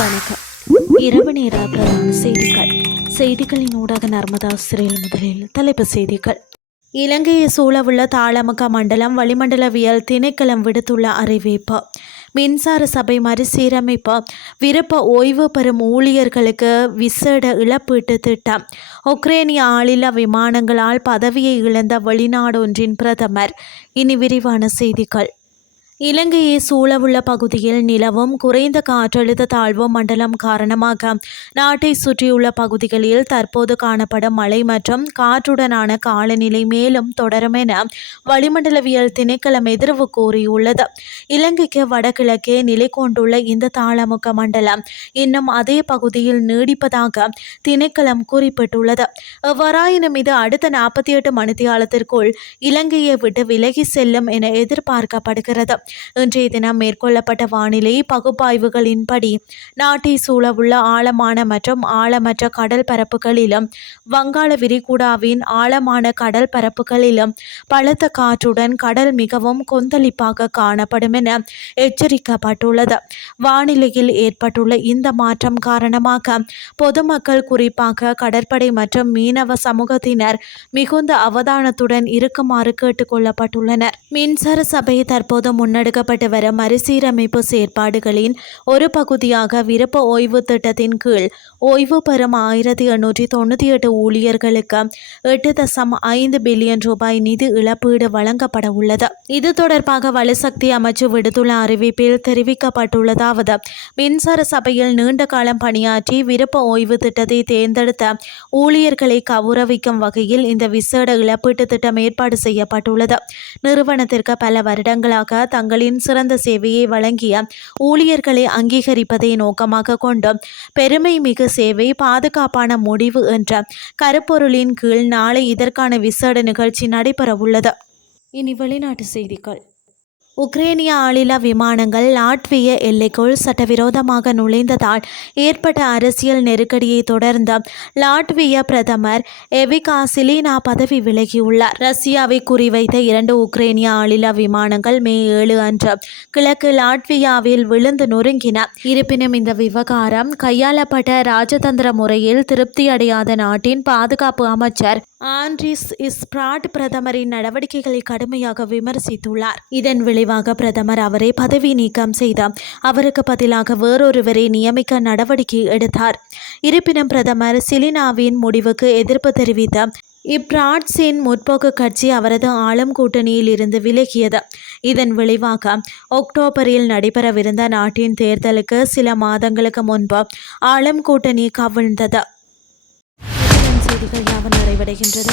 வணக்கம். இரவு நேர பிரதான செய்திகளின் ஊடாக நர்மதா சிறையில் முதலில் தலைப்புச் செய்திகள். இலங்கையை சூழவுள்ள தாளமுக மண்டலம் வளிமண்டலவியல் திணைக்களம் விடுத்துள்ள அறிவிப்பு. மின்சார சபை மறுசீரமைப்பு, விருப்ப ஓய்வு பெறும் ஊழியர்களுக்கு விசேட இழப்பீட்டு திட்டம். உக்ரைனிய ஆளில்லா விமானங்களால் பதவியை இழந்த வெளிநாடொன்றின் பிரதமர். இனி விரிவான செய்திகள். இலங்கையை சூழவுள்ள பகுதியில் நிலவும் குறைந்த காற்றழுத்த தாழ்வு மண்டலம் காரணமாக நாட்டை சுற்றியுள்ள பகுதிகளில் தற்போது காணப்படும் மழை மற்றும் காற்றுடனான காலநிலை மேலும் தொடரும் என வளிமண்டலவியல் திணைக்களம் எதிர்வு கூறியுள்ளது. இலங்கைக்கு வடகிழக்கே நிலை கொண்டுள்ள இந்த தாளமுக மண்டலம் இன்னும் அதே பகுதியில் நீடிப்பதாக திணைக்களம் குறிப்பிட்டுள்ளது. எவ்வாறாயினும் இது அடுத்த 48 மணித்தியாலத்திற்குள் இலங்கையை விட்டு விலகி செல்லும் என எதிர்பார்க்கப்படுகிறது. இன்றைய தினம் மேற்கொள்ளப்பட்ட வானிலை பகுப்பாய்வுகளின்படி நாட்டை சூழவுள்ள ஆழமான மற்றும் ஆழமற்ற கடல் பரப்புகளிலும் வங்காள விரிகுடாவின் ஆழமான கடல் பரப்புகளிலும் பலத்த காற்றுடன் கடல் மிகவும் கொந்தளிப்பாக காணப்படும் என எச்சரிக்கப்பட்டுள்ளது. வானிலையில் ஏற்பட்டுள்ள இந்த மாற்றம் காரணமாக பொதுமக்கள் குறிப்பாக கடற்படை மற்றும் மீனவ சமூகத்தினர் மிகுந்த அவதானத்துடன் இருக்குமாறு கேட்டுக்கொள்ளப்பட்டுள்ளனர். மின்சார சபை தற்போது முன்னெடுக்கப்பட்டு வரும் மறுசீரமைப்பு செயற்பாடுகளின் ஒரு பகுதியாக விருப்ப ஓய்வு திட்டத்தின் கீழ் ஓய்வு பெறும் 1898 ஊழியர்களுக்கு 8.5 பில்லியன் ரூபாய் நிதி இழப்பீடு வழங்கப்பட உள்ளது. இது தொடர்பாக வலுசக்தி அமைச்சு விடுத்துள்ள அறிவிப்பில் தெரிவிக்கப்பட்டுள்ளதாவது, மின்சார சபையில் நீண்ட காலம் பணியாற்றி விருப்ப ஓய்வு திட்டத்தை தேர்ந்தெடுத்த ஊழியர்களை கௌரவிக்கும் வகையில் இந்த விசேட இழப்பீட்டு திட்டம் ஏற்பாடு செய்யப்பட்டுள்ளது. நிறுவனத்திற்கு பல வருடங்களாக தங்களின் சிறந்த சேவையை வழங்கிய ஊழியர்களை அங்கீகரிப்பதை நோக்கமாக கொண்டு பெருமை மிகு சேவை பாதுகாப்பான முடிவு என்ற கருப்பொருளின் கீழ் நாளை இதற்கான விசேட நிகழ்ச்சி நடைபெறவுள்ளது. இனி வெளிநாட்டு செய்திகள். உக்ரைனிய ஆளில்லா விமானங்கள் லாட்விய எல்லைக்குள் சட்டவிரோதமாக நுழைந்ததால் ஏற்பட்ட அரசியல் நெருக்கடியை தொடர்ந்து லாட்விய பிரதமர் எவிகா சிலினா பதவி விலகியுள்ளார். ரஷ்யாவை குறிவைத்த 2 உக்ரைனிய ஆளில்லா விமானங்கள் மே 7 அன்று கிழக்கு லாட்வியாவில் விழுந்து நொறுங்கின. இருப்பினும் இந்த விவகாரம் கையாளப்பட்ட ராஜதந்திர முறையில் திருப்தியடையாத நாட்டின் பாதுகாப்பு அமைச்சர் ஆண்ட்ரிஸ் இஸ்பிராட் பிரதமரின் நடவடிக்கைகளை கடுமையாக விமர்சித்துள்ளார். இதன் விளைவாக பிரதமர் அவரை பதவி நீக்கம் செய்தார். அவருக்கு பதிலாக வேறொருவரை நியமிக்க நடவடிக்கை எடுத்தார். இருப்பினும் பிரதமர் சிலினாவின் முடிவுக்கு எதிர்ப்பு தெரிவித்த இப்ராட்ஸின் முற்போக்கு கட்சி அவரது ஆளும் கூட்டணியில் இருந்து விலகியது. இதன் விளைவாக அக்டோபரில் நடைபெறவிருந்த நாட்டின் தேர்தலுக்கு சில மாதங்களுக்கு முன்பு ஆளும் கூட்டணி கவிழ்ந்தது. செய்திகள் யாவும் நிறைவடைகின்றது.